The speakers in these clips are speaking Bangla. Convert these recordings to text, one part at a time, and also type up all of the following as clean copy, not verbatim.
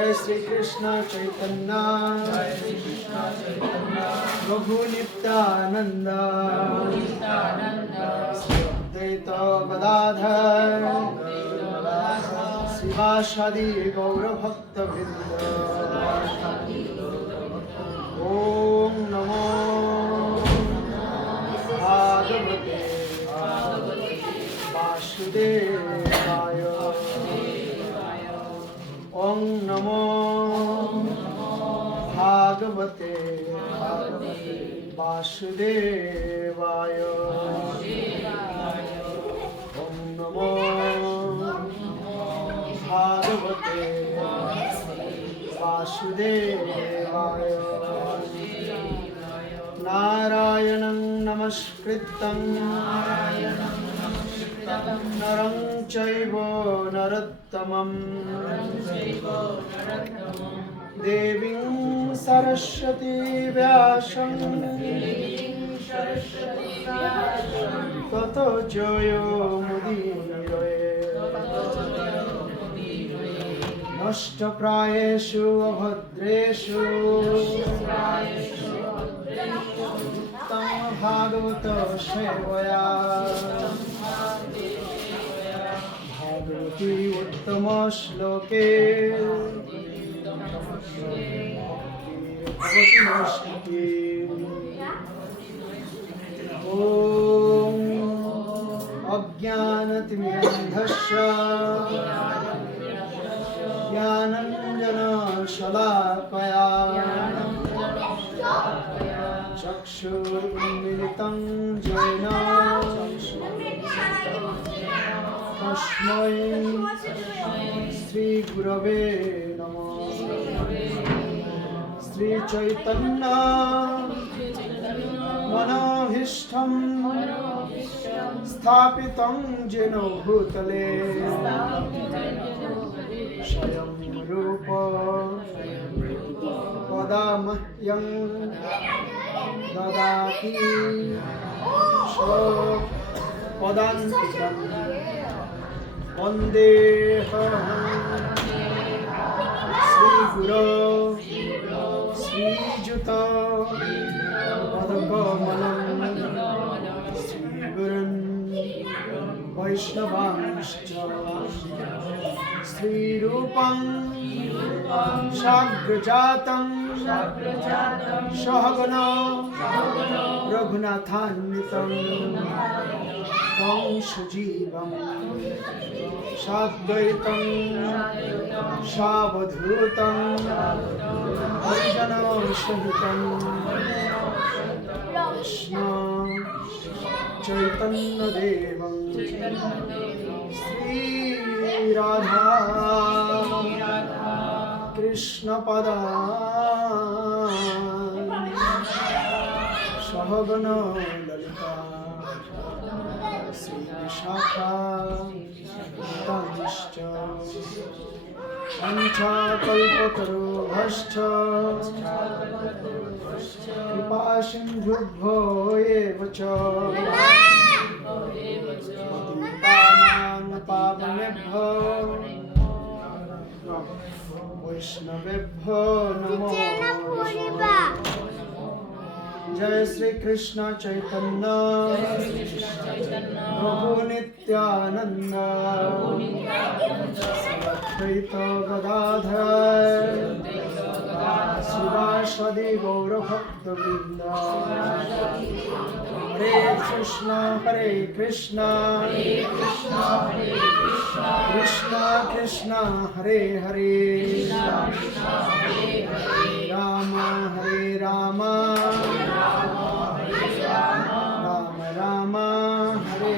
जय श्री कृष्ण चैतन्य प्रभु नित्यानंद अद्वैत गदाधर शिवासादि गौरभक्तवृंद ओम नमो भागवते वासुदेवाय ओम नमो भागवते वासुदेवाय ओम नमो भागवते वासुदेवाय नारायणं नमस्कृतं नरं चैव नरोत्तमं देवीं सरस्वती व्यासं ततो जयो मुदीरये नष्टप्रायेषु अभद्रेषु उत्तम भागवत सेवया भागवती उत्तम श्लोके भगवती नमस्ते ओम अज्ञानतिमिरन्धस्य ज्ञानञ्जनशलाकया चक्षुरुन्मिलितं येन तस्मै श्रीगुरवे नमः श्रीचैतन्य मनोभीष्टं स्थापितं येन भूतले स्वयं रूप कदा मह्यं ददाति स्वपदान्तिकं वन्देऽहं श्रीगुरो श्रीयुतो पदकमलं श्रीगुरुन् वैष्णवांश्च श्रीरूपं साग्रजातं सहगना रघुनाथान्वितं तं सजीवं साद्वैतं सावधूतं भजनसहितं कृष्ण चैतन्यदेवं श्रीराधा कृष्णपदान् सहगण ललिता श्रीविशाखान्वितांश्च पञ्चाकल्पतरुभ्यश्च कृपासिन्धुभ्यो एव च पतितानां पावनेभ्यो वैष्णवेभ्यो नमो जय श्री कृष्ण चैतन्य प्रभु नित्यानंद अद्वैत गदाधर शिवासादि गौरभक्तवृंद हरे कृष्ण कृष्ण कृष्ण हरे हरे राम हरे राम राम राम हरे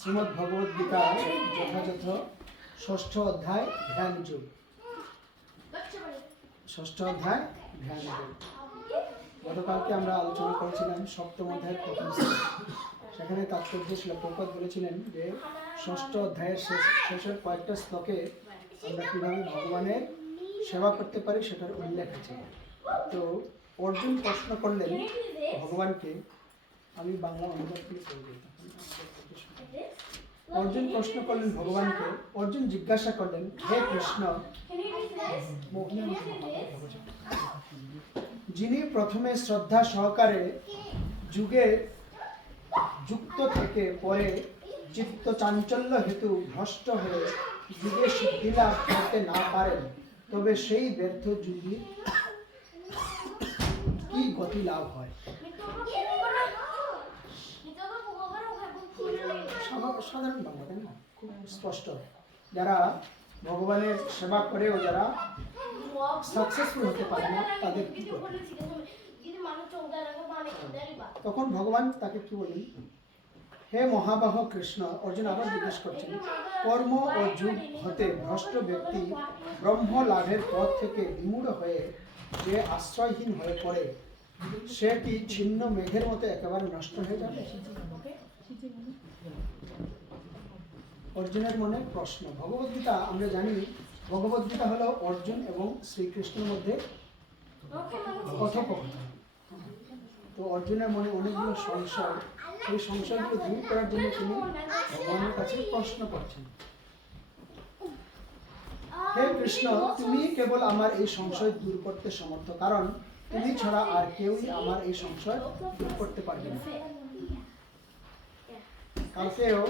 শ্রীমদ্ ভগবদ গীতার যথাযথ ষষ্ঠ অধ্যায় ধ্যান যোগ। ষষ্ঠ অধ্যায় ধ্যান যোগ গতকালকে আমরা আলোচনা করেছিলাম সপ্তম অধ্যায়ের প্রথম শ্লোক। সেখানে তাৎপর্য ছিল প্রপাত বলেছিলেন যে ষষ্ঠ অধ্যায়ের শেষের কয়েকটা শ্লোকে আমরা কীভাবে ভগবানের সেবা করতে পারি সেটার উল্লেখ আছে। তো অর্জুন প্রশ্ন করলেন ভগবানকে, আমি বাংলা অনুবাদ করে বলবো। অর্জুন প্রশ্ন করলেন ভগবানকে। অর্জুন জিজ্ঞাসা করলেন, হে কৃষ্ণ, যিনি প্রথমে শ্রদ্ধা সহকারে যুগে যুক্ত থেকে পরে চিত্ত চাঞ্চল্য হেতু ভ্রষ্ট হয়ে যুগে সিদ্ধি লাভ করতে না পারেন, তবে সেই ব্যর্থ যুগী কি গতি লাভ হয়? সাধারণ বাংলা, তাই না? খুব স্পষ্ট। যারা ভগবানের সেবা করেও যারা সাকসেসফুল হতে পারে না, তাদের কি করবে? তখন ভগবান তাকে কি বলেন, হে মহাবাহ কৃষ্ণ। অর্জুন আবার জিজ্ঞেস করছেন, কর্ম ও যুগ হতে ভ্রষ্ট ব্যক্তি ব্রহ্ম লাভের পথ থেকে বিমূঢ় হয়ে যে আশ্রয়হীন হয়ে পড়ে, সে কি ছিন্ন মেঘের মতো একেবারে নষ্ট হয়ে যাবে? অর্জুনের মনে প্রশ্ন। ভগবদ্গীতা আমরা জানি, ভগবদ্গীতা হলো অর্জুন এবং শ্রীকৃষ্ণের মধ্যে কথোপকথন। তো অর্জুনের মনে অনেকগুলো সংশয়, সেই সংশয়গুলো দূর করার জন্য তিনি ভগবানের কাছে প্রশ্ন করছেন। হে কৃষ্ণ, তুমি কেবল আমার এই সংশয় দূর করতে সমর্থ, কারণ তুমি ছাড়া আর কেউই আমার এই সংশয় দূর করতে পারবে না। কালকেও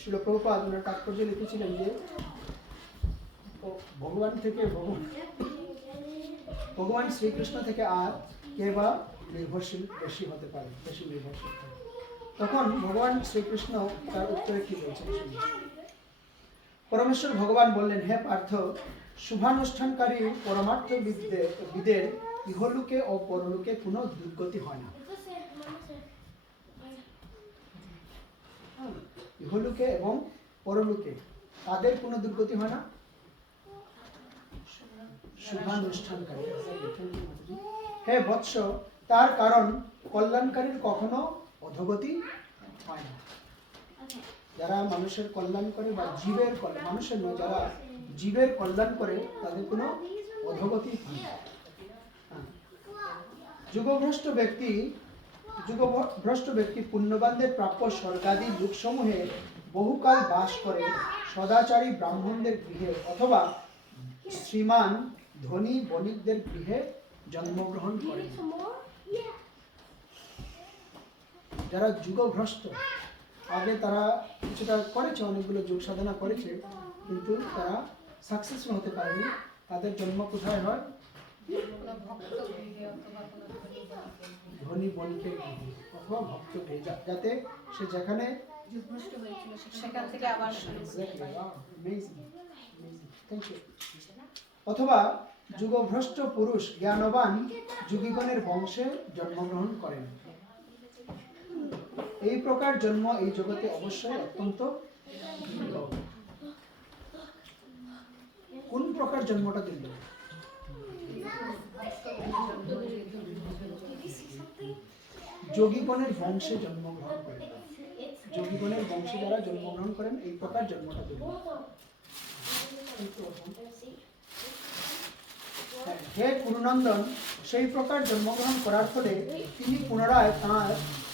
শিল প্রভুপাদ ওনার তাৎপর্য লিখেছিলেন যে ভগবান শ্রীকৃষ্ণ থেকে আর কে বা নির্ভরশীল বেশি হতে পারে, বেশি নির্ভরশীল। তখন ভগবান শ্রীকৃষ্ণ তার উত্তরে কি বলছেন? পরমেশ্বর ভগবান বললেন, হে পার্থ, শুভানুষ্ঠানকারী পরমার্থ বিদের ইহলোকে ও পরলোকে কোনো দুর্গতি হয় না। ইহলোকে এবং পরলোকে তাদের কোনো দুর্গতি হয় না। শুভানুষ্ঠানকারী, হে বৎস, তার কারণ কল্যাণকারীর কখনো অধোগতি হয় না। যারা মানুষের কল্যাণ করে বা জীবের কল্যাণ, মানুষের নয়, যারা জীবের কল্যাণ করে তাদের কোনো অধোগতি হয় না। যুগভ্রষ্ট ব্যক্তি পুণ্যবানদের প্রাপ্য স্বর্গাদি লোকসমূহে বহুকাল বাস করে সদাচারী ব্রাহ্মণদের গৃহে অথবা শ্রীমান ধনী বণিকদের গৃহে জন্মগ্রহণ করে। যারা যুগভ্রষ্ট, আগে তারা কিছুটা করেছে, অনেকগুলো যোগ সাধনা করেছে, কিন্তু তারা সাকসেসফুল হতে পারেনি, তাদের জন্ম কোথায় হয়? ধনী বণিকের গৃহে অথবা ভক্ত গৃহে, যাতে সে যেখানে সেখান থেকে আবার অথবা যুগভ্রষ্ট পুরুষ জ্ঞানবান যুগীগণের বংশে জন্মগ্রহণ করেন। এই প্রকার জন্ম এই জগতে অবশ্যই অত্যন্ত দুর্লভ। কোন প্রকার জন্মটা দুর্লভ? যোগীগণের বংশে জন্মগ্রহণ করেন। যোগীগণের বংশে যারা জন্মগ্রহণ করেন, এই প্রকার জন্মটা দুর্লভ। হে কুরুনন্দন, সেই প্রকার জন্মগ্রহণ করার ফলে তিনি পুনরায় তাঁর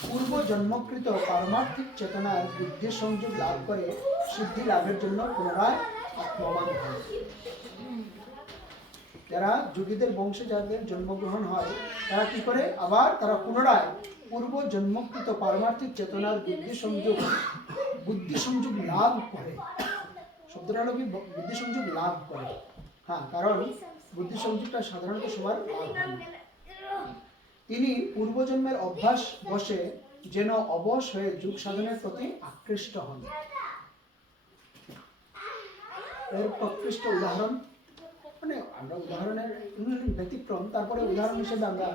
পূর্ব জন্মকৃত পারমার্থিক চেতনার বুদ্ধি সংযোগ লাভ করে সিদ্ধি লাভের জন্য পুনরায় আত্মবান হন। যারা যোগীদের বংশে যাদের জন্মগ্রহণ হয়, তারা কি করে? আবার তারা পুনরায় পূর্ব জন্মকৃত পারমার্থিক চেতনার বুদ্ধি সংযোগ লাভ করে। শব্দটা হলো কি? বুদ্ধি সংযোগ লাভ করে। হ্যাঁ, কারণ বুদ্ধি সংযোগটা সাধারণত সবার লাভ হয় না। তিনি পূর্বজন্মের অভ্যাস বশে যেন অবশ হয়ে যুগ সাধনের প্রতি আকৃষ্ট হন। এর প্রকৃষ্ট উদাহরণ, মানে আমরা উদাহরণের ব্যতিক্রম, তারপরে উদাহরণ হিসেবে আমরা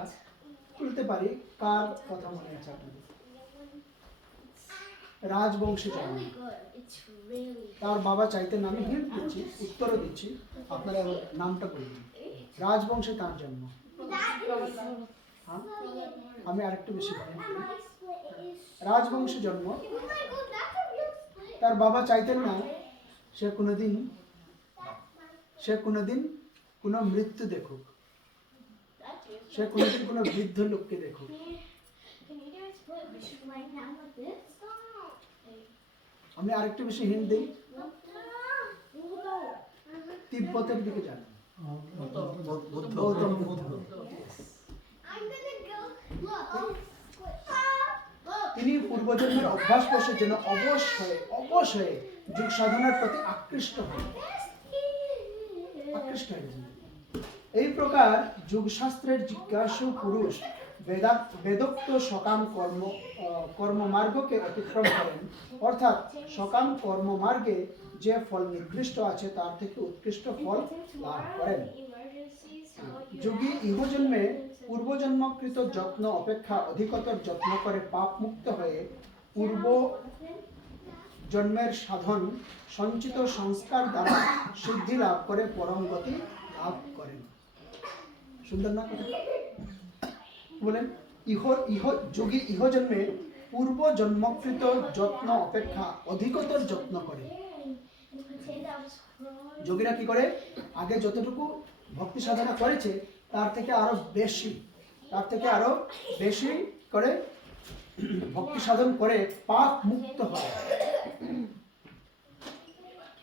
বলতে পারি, কার কথা মনে আছে আপনাদের? রাজবংশী জন্ম। তার বাবা চাইতেন, আমি হিন্ট দিচ্ছি, উত্তরও দিচ্ছি, আপনারা নামটা বলে দিন। রাজবংশে তার জন্ম। আমি আরেকটু বেশি বলি, রাজবংশী জন্ম। তার বাবা চাইতেন না সে কোনোদিন কোনো মৃত্যু দেখুক, সে কোনোদিন কোনো বৃদ্ধ লোককে দেখুক। আমি আরেকটু বেশি হিন্ট দিই, তিব্বতের দিকে যান। গৌতম বুদ্ধ। তিনি পূর্বজন্মের অভ্যাস বশে যেন অবশ্যই যোগ সাধনার প্রতি আকৃষ্ট হয়েছেন। এই প্রকার যোগশাস্ত্রের জিজ্ঞাসু পুরুষ বেদোক্ত সকাম কর্মমার্গকে অতিক্রম করেন, অর্থাৎ সকাম কর্মমার্গে যে ফল নির্দিষ্ট আছে তার থেকে উৎকৃষ্ট ফল লাভ করেন। যোগী ইহজন্মে পূর্বজন্মকৃত যত্ন অপেক্ষা অধিকতর যত্ন করে পাপ মুক্ত হয়ে পূর্ব জন্মের সাধন সঞ্চিত সংস্কার দ্বারা সিদ্ধি লাভ করে পরম গতি লাভ করেন। সুন্দর না কথা? বলেন যোগী ইহজন্মে পূর্ব জন্মকৃত যত্ন অপেক্ষা অধিকতর যত্ন করে। যোগীরা কি করে? আগে যতটুকু ভক্তি সাধনা করেছে তার থেকে আরো বেশি করে ভক্তি সাধন করে পাপ মুক্ত হয়।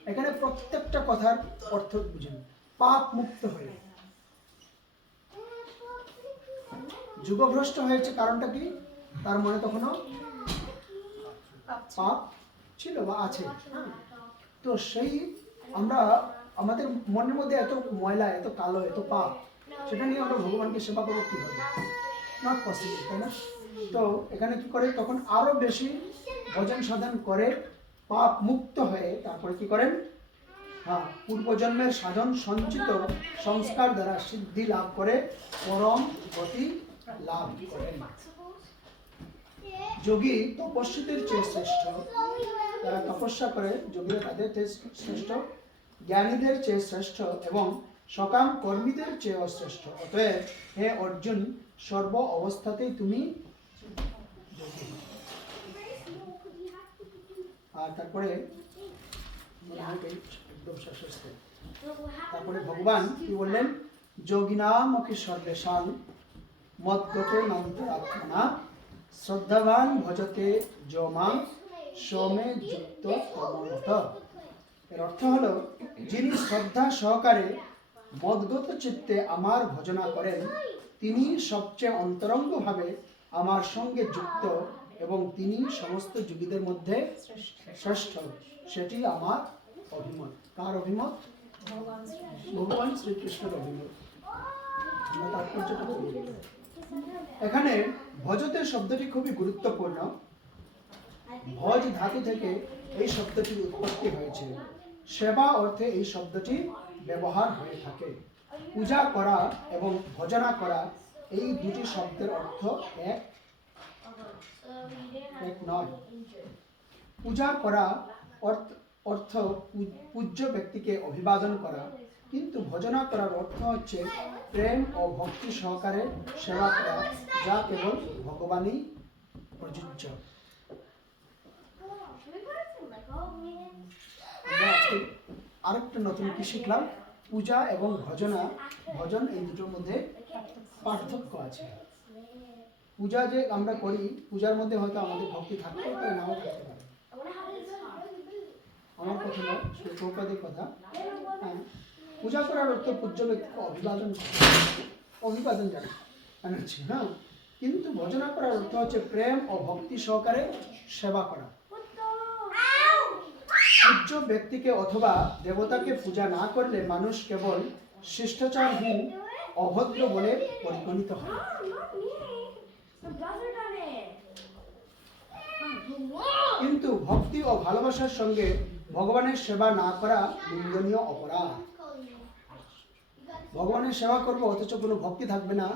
এখানে প্রত্যেকটা কথার অর্থ বুঝেন। পাপ মুক্ত হয়ে যুগভ্রষ্ট হয়েছে, কারণটা কি? তার মনে তখনো পাপ ছিল বা আছে। তো সেই আমরা আমাদের মনের মধ্যে এত ময়লা, এত কালো, এত পাপ, সেটা নিয়ে আমরা ভগবানকে সেবা করবো কিভাবে? নট পসিবল, তাই না? তো এখানে কি করে? তখন আরো বেশি ভজন সাধন করে পাপ মুক্ত হয়ে তারপরে কি করেন? পূর্বজন্মের সাধন সঞ্চিত সংস্কার দ্বারা সিদ্ধি লাভ করে পরম গতি লাভ করেন। যোগী তপস্বীদের চেয়ে শ্রেষ্ঠ। যারা তপস্যা করে যোগীরা তাদের চেয়ে শ্রেষ্ঠ, জ্ঞানীদের চেয়ে শ্রেষ্ঠ এবং সকাম কর্মীদের চেয়েও শ্রেষ্ঠ। অতএব হে অর্জুন, সর্ব অবস্থাতেই তুমি যোগী। আর তারপরে ভগবান কি বললেন? যোগিনামপি সর্বেষাং মদ্গতে নন্তরাত্মনা শ্রদ্ধাবান ভজতে যমাং সোমে যুক্ত তমোমত। এর অর্থ হলো, যিনি শ্রদ্ধা সহকারে মদগত চিত্তে আমার ভজনা করেন তিনি সবচেয়ে অন্তরঙ্গভাবে আমার সঙ্গে যুক্ত এবং তিনি সমস্ত যোগীদের মধ্যে শ্রেষ্ঠ। সেটি আমার অভিমত। কার অভিমত? ভগবান শ্রীকৃষ্ণের অভিমত। এখানে ভজতে শব্দটি খুবই গুরুত্বপূর্ণ। ভজ ধাতু থেকে এই শব্দটির উৎপত্তি হয়েছে। সেবা অর্থে এই শব্দটি ব্যবহার হয়ে থাকে। পূজা করা এবং ভজনা করা এই দুটি শব্দের অর্থ এক নয়। পূজা করা অর্থ পূজ্য ব্যক্তিকে অভিবাদন করা, কিন্তু ভজনা করার অর্থ হচ্ছে প্রেম ও ভক্তি সহকারে সেবা করা, যা কেবল ভগবানই প্রযোজ্য। আরেকটা নতুন কি শিখলাম? পূজা এবং ভজন এই দুটোর মধ্যে পার্থক্য আছে। পূজা যে আমরা করি, পূজার মধ্যে হয়তো আমাদের ভক্তি থাকতে পারে, নাও থাকতে পারে। আমার কথা নয়, প্রভুপাদের কথা। পূজা করার অর্থ পূজ্য ব্যক্তিকে অভিবাদন জানাচ্ছি, কিন্তু ভজনা করার অর্থ হচ্ছে প্রেম ও ভক্তি সহকারে সেবা করা। পূজ্য ব্যক্তিকে অথবা দেবতাকে পূজা না করলে মানুষ কেবল শিষ্টাচারহীন, অভদ্র বলে পরিগণিত হয়। কিন্তু ভক্তি ও ভালোবাসার সঙ্গে ভগবানের সেবা না করা নিন্দনীয় অপরাধ। ভগবানের সেবা করবো অথচ কোনো ভক্তি থাকবে না,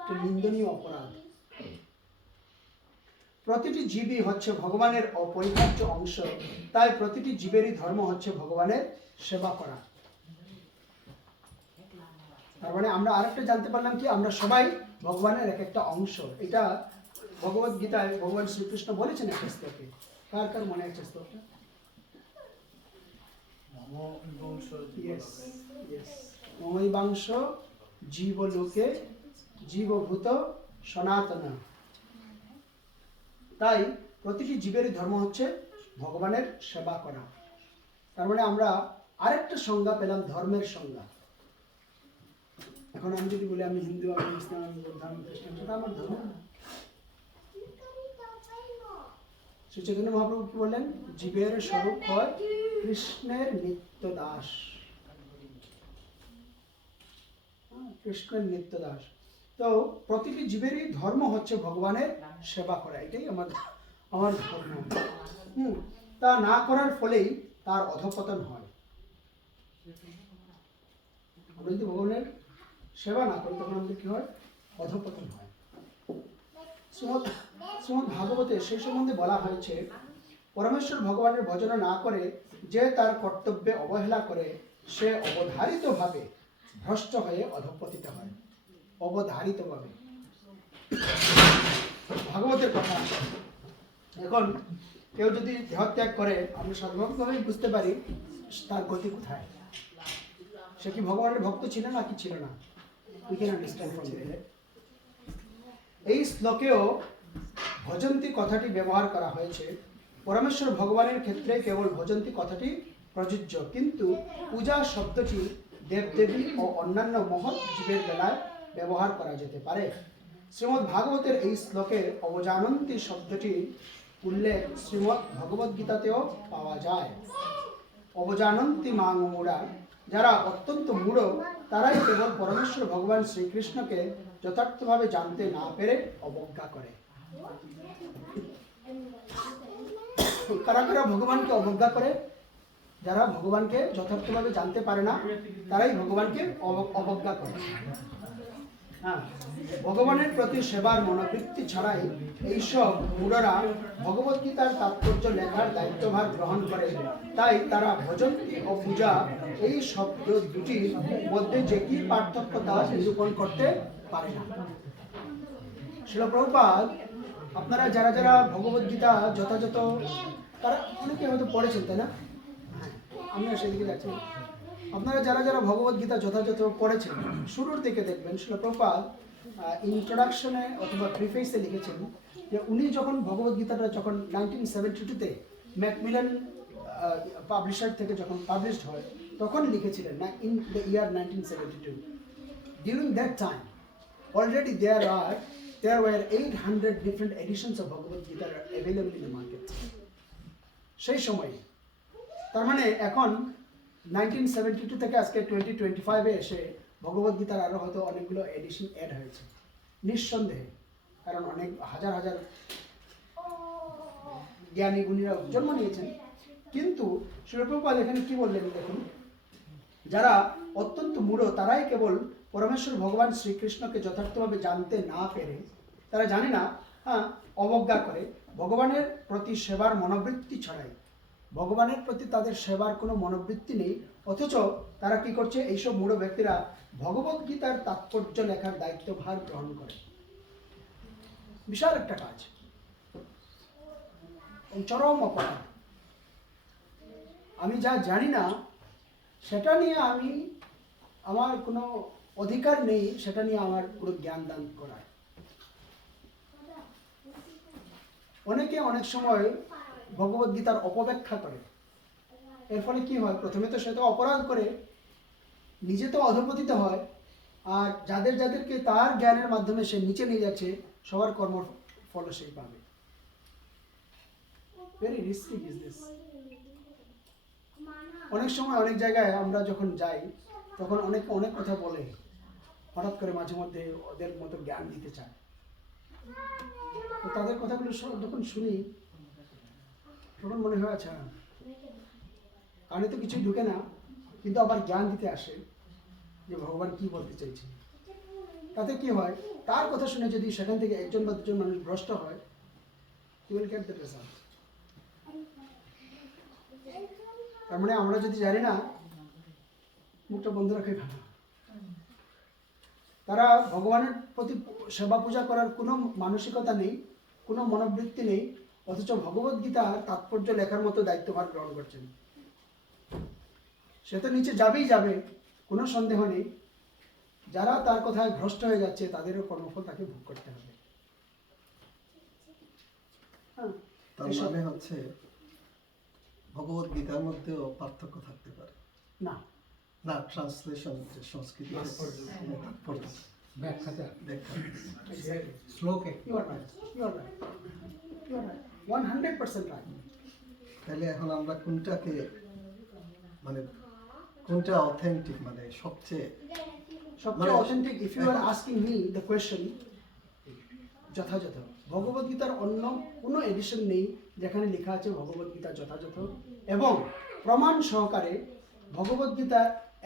এটা নিন্দনীয় অপরাধ। প্রতিটি জীবই হচ্ছে ভগবানের অপরিহার্য অংশ, তাই প্রতিটি জীবেরই ধর্ম হচ্ছে ভগবানের সেবা করা। তার মানে আমরা আরেকটা জানতে পারলাম কি, আমরা সবাই ভগবানের এক একটা অংশ। এটা ভগবত গীতায় ভগবান শ্রীকৃষ্ণ বলেছেন একটা শ্লোকে। কার কার মনে আছে শ্লোকটা? মমৈবাংশ জীবলোকে জীবভূত সনাতন। তাই প্রতিটি জীবেরই ধর্ম হচ্ছে ভগবানের সেবা করা। তার মানে আমরা আরেকটা সংজ্ঞা পেলাম ধর্মের সংজ্ঞা। এখন আমি যদি বলি আমি হিন্দু, আমি ইসলাম, আমি বৌদ্ধ, আমি খ্রিস্টান, সেটা আমার ধর্ম না। শ্রী চৈতন্য মহাপ্রভু কি বললেন? জীবের স্বরূপ হয় কৃষ্ণের নিত্য দাস। কৃষ্ণের নিত্য দাস। তো প্রতিটি জীবেরই ধর্ম হচ্ছে ভগবানের সেবা করা, এটাই আমার ধর্ম। তা না করার ফলেই তার অধঃপতন হয়। আমরা যদি ভগবানের সেবা না করি তখন আমাদের কি হয়? অধঃপতন হয়। শ্রীমদ্ ভাগবতে সেই সম্বন্ধে বলা হয়েছে, পরমেশ্বর ভগবানের ভজন না করে যে তার কর্তব্যে অবহেলা করে সে অবধারিতভাবে ভ্রষ্ট হয়ে অধঃপতিত হয়। অবধারিতভাবে, ভাগবতের কথা। এখন কেউ যদি দেহত্যাগ করে, আমরা স্বাভাবিকভাবেই বুঝতে পারি তার গতি কোথায়। সে কি ভগবানের ভক্ত ছিল না কি ছিল না? We can understand from there. এই শ্লোকেও ভজন্তি কথাটি ব্যবহার করা হয়েছে। পরমেশ্বর ভগবানের ক্ষেত্রে কেবল ভজন্তি কথাটি প্রযোজ্য, কিন্তু পূজা শব্দটি দেবদেবী ও অন্যান্য মহৎ জীবের বেলায় ব্যবহার করা যেতে পারে। শ্রীমদ্ ভাগবতের এই শ্লোকে অবজানন্তি শব্দটি উল্লেখ শ্রীমদ্ ভগবদ্গীতাতেও পাওয়া যায়। অবজানন্তি মাং মূঢ়া, যারা অত্যন্ত মূঢ় তারাই কেবল পরমেশ্বর ভগবান শ্রীকৃষ্ণকে যথার্থভাবে জানতে না পেরে অবজ্ঞা করে। কারা কারা ভগবানকে অবজ্ঞা করে? যারা ভগবানকে যথার্থভাবে জানতে পারে না তারাই ভগবানকে অবজ্ঞা করে। হ্যাঁ, ভগবানের প্রতি সেবার মনোবৃত্তি ছাড়াই এইসব মূঢ়রা ভগবদ্গীতার তাৎপর্য লেখার দায়িত্বভার গ্রহণ করে। তাই তারা ভজন্তি ও পূজা এই শব্দ দুটির মধ্যে যে কি পার্থক্য তা নিরূপণ করতে পারে না। শ্রীল প্রভুপাদ, আপনারা যারা যারা ভগবদ্গীতা যথাযথ, তারা অনেকে হয়তো পড়েছেন, তাই না? হ্যাঁ, আমিও সেদিকে যাচ্ছি। আপনারা যারা যারা ভগবদ্গীতা যথাযথ পড়েছেন, শুরুর দিকে দেখবেন শ্রীল প্রভুপাদ ইন্ট্রোডাকশনে অথবা প্রিফেসে লিখেছেন যে উনি যখন ভগবদ্গীতাটা যখন 1972-তে ম্যাকমিলান পাবলিশার থেকে যখন পাবলিশড হয় তখন লিখেছিলেন না, in the year 1972. During that time already there were 800 different editions of Bhagavad Gita available in the market. সেই সময়, তার মানে এখন 1972 থেকে আজকে 2025-এ এসে ভগবদ্গীতার আরো হয়তো অনেকগুলো এডিশন অ্যাড হয়েছে নিঃসন্দেহে, কারণ অনেক হাজার হাজার জ্ঞানী গুণীরা জন্ম নিয়েছেন। কিন্তু শ্রীল প্রভুপাদ এখানে কি বললেন দেখুন, যারা অত্যন্ত মূঢ় তারাই কেবল পরমেশ্বর ভগবান শ্রীকৃষ্ণকে যথার্থভাবে জানতে না পেরে, তারা জানে না, হ্যাঁ, অবজ্ঞা করে, ভগবানের প্রতি সেবার মনোবৃত্তি ছড়ায়। ভগবানের প্রতি তাদের সেবার কোনো মনোবৃত্তি নেই, অথচ তারা কি করছে? এইসব মূঢ় ব্যক্তিরা ভগবদ্গীতার তাৎপর্য লেখার দায়িত্বভার গ্রহণ করে। বিশাল একটা কাজ, চরম অপরাধ। আমি যা জানি না সেটা নিয়ে আমার কোনো অধিকার নেই, সেটা নিয়ে আমার পুরো জ্ঞান দান করার। অনেকে অনেক সময় ভগবদ্গীতার অপব্যাখ্যা করে। এর ফলে কি হয়? প্রথমে তো সে তো অপরাধ করে, নিজে তো অধঃপতিত হয়, আর যাদেরকে তার জ্ঞানের মাধ্যমে সে নিচে নিয়ে যাচ্ছে সবার কর্ম ফল সেই পাবে। Very risky business. অনেক সময় অনেক জায়গায় আমরা যখন যাই তখন অনেক কথা বলে, হঠাৎ করে মাঝে মধ্যে ওদের মতো জ্ঞান দিতে চায়। তো তাদের কথাগুলো যখন শুনি তখন মনে হয় আচ্ছা, কানে তো কিছুই ঢুকে না, কিন্তু আবার জ্ঞান দিতে আসে যে ভগবান কি বলতে চাইছে। তাতে কি হয়? তার কথা শুনে যদি সেখান থেকে একজন বা দুজন মানুষ ভ্রষ্ট হয়, you will get the result. তার মানে আমরা যদি জানি না, মুখটা বন্ধ রাখে ভালো। তারা ভগবানের প্রতি সেবা পূজা করার কোনো মানসিকতা নেই, কোনো মনোবৃত্তি নেই, অথচ ভগবদ্গীতার তাৎপর্য লেখার মতো দায়িত্বভার গ্রহণ করছেন। সে তো নিচে যাবেই যাবে, কোনো সন্দেহ নেই। যারা তার কথায় ভ্রষ্ট হয়ে যাচ্ছে তাদেরও কর্মফল তাকে ভোগ করতে হবে। তার মানে হচ্ছে ভগবত গীতার মধ্যেও পার্থক্য থাকতে পারে না, না ট্রান্সলেশন যে সংস্কৃত ব্যাখ্যাটা ব্যাখ্যা শ্লোকে you are right, you are right, you are right, 100% right. তাহলে এখন আমরা কোনটাকে মানে কোনটা অথেন্টিক মানে সবচেয়ে সবচেয়ে authentic, if you are asking me the question, যথাযথ ভগবদ গীতার অন্য কোনো এডিশন নেই যেখানে লেখা আছে ভগবদ গীতা যথাযথ, এবং প্রমাণ সহকারে ভগবদ গীতা,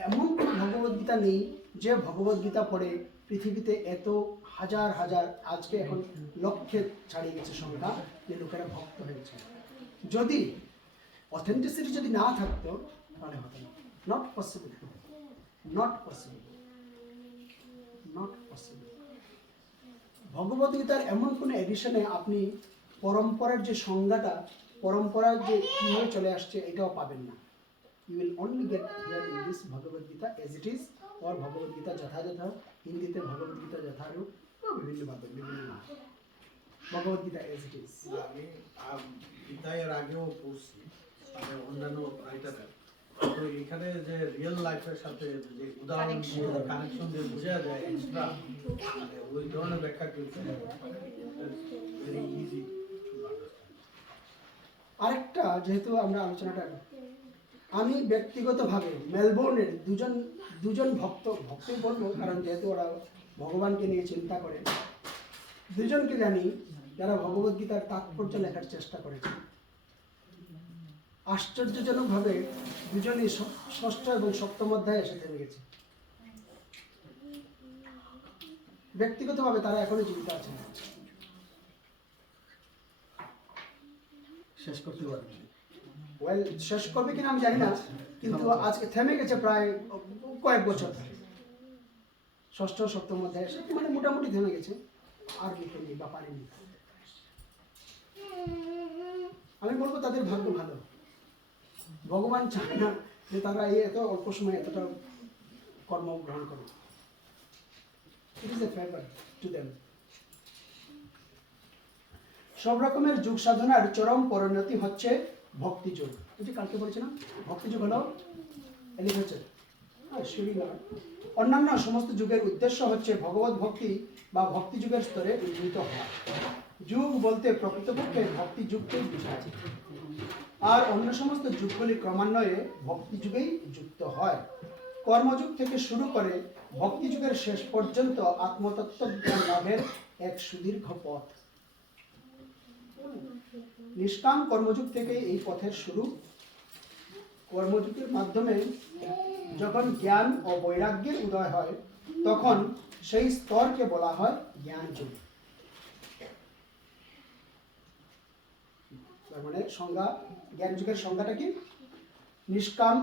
এমন কোনো ভগবদ গীতা নেই যে ভগবদ গীতা পড়ে পৃথিবীতে এত হাজার হাজার, আজকে এখন লক্ষে ছাড়িয়ে গেছে সংখ্যা, যে লোকেরা ভক্ত হয়েছে। যদি অথেন্টিসিটি যদি না থাকতো তাহলে হতো না। Not possible, not possible, not possible. Bhagavad গীতার এমন কোনো এডিশনে আপনি পরম্পরার যে সংজ্ঞাটা, পরম্পরার যে কীভাবে চলে আসছে এটাও পাবেন না। You will only get here in this Bhagavad Gita as it is, or Bhagavad Gita যথাযথ, হিন্দিতে ভগবদ গীতা যথারূপ, বিভিন্নভাবে বিভিন্ন নাম, Bhagavad Gita as it is. আমি গীতা এর আগেও পড়ছি, মানে অন্যান্য রাইটারে, তো এখানে যে রিয়েল লাইফের সাথে যে উদাহরণ কানেকশন দিয়ে বোঝা যায় এক্সট্রা, মানে ওই ধরনের ব্যাখ্যা কিন্তু ভেরি ইজি টু আন্ডারস্ট্যান্ড। আরেকটা, যেহেতু আমরা আলোচনাটা, আমি ব্যক্তিগতভাবে মেলবোর্নের দুজন ভক্তই বলবো, কারণ যেহেতু ওরা ভগবানকে নিয়ে চিন্তা করে, দুজনকে জানি যারা ভগবদ গীতার তাৎপর্য লেখার চেষ্টা করেছে। আশ্চর্যজনকভাবে দুজনই ষষ্ঠ এবং সপ্তম অধ্যায়ে এসে থেমে গেছে। ব্যক্তিগতভাবে তারা এখনো জীবিত আছেন। শেষ করতে পারেন। ওয়েল, শেষ করবে কিনা আমি জানি না, কিন্তু আজকে থেমে গেছে প্রায় কয়েক বছর ধরে। ষষ্ঠ সপ্তম অধ্যায়ে এসে মানে মোটামুটি থেমে গেছে, আর লিখেনি বা পারেনি। আমি বলবো তাদের ভাগ্য ভালো, ভগবান চায় না যে তারা এই এত অল্প সময় এতটা কর্ম গ্রহণ করে। It is a favour to them. সব রকমের যুগ সাধনার চরম পরিণতি হচ্ছে ভক্তি যুগ। এটি কালকে বলেছিলাম, ভক্তি যুগ হলো এলিভেটেড, অন্যান্য সমস্ত যুগের উদ্দেশ্য হচ্ছে ভগবত ভক্তি বা ভক্তি যুগের স্তরে উন্নীত হওয়া। যুগ বলতে প্রকৃতপক্ষে ভক্তি যুগকেই বোঝায়, আর অন্য সমস্ত যুগগুলি ক্রমান্বয়ে ভক্তি যুগেই যুক্ত হয়। কর্মযুগ থেকে শুরু করে ভক্তি যুগের শেষ পর্যন্ত আত্মতত্ত্ব জ্ঞান লাভের এক সুদীর্ঘ পথ। নিষ্কাম কর্মযুগ থেকে এই পথের শুরু। কর্মযুগের মাধ্যমে যখন জ্ঞান ও বৈরাগ্যের উদয় হয়, তখন সেই স্তরকে বলা হয় জ্ঞান যুগ। তার মানে সংজ্ঞা, জ্ঞান যুগের সংজ্ঞাটা কি? নিষ্কাম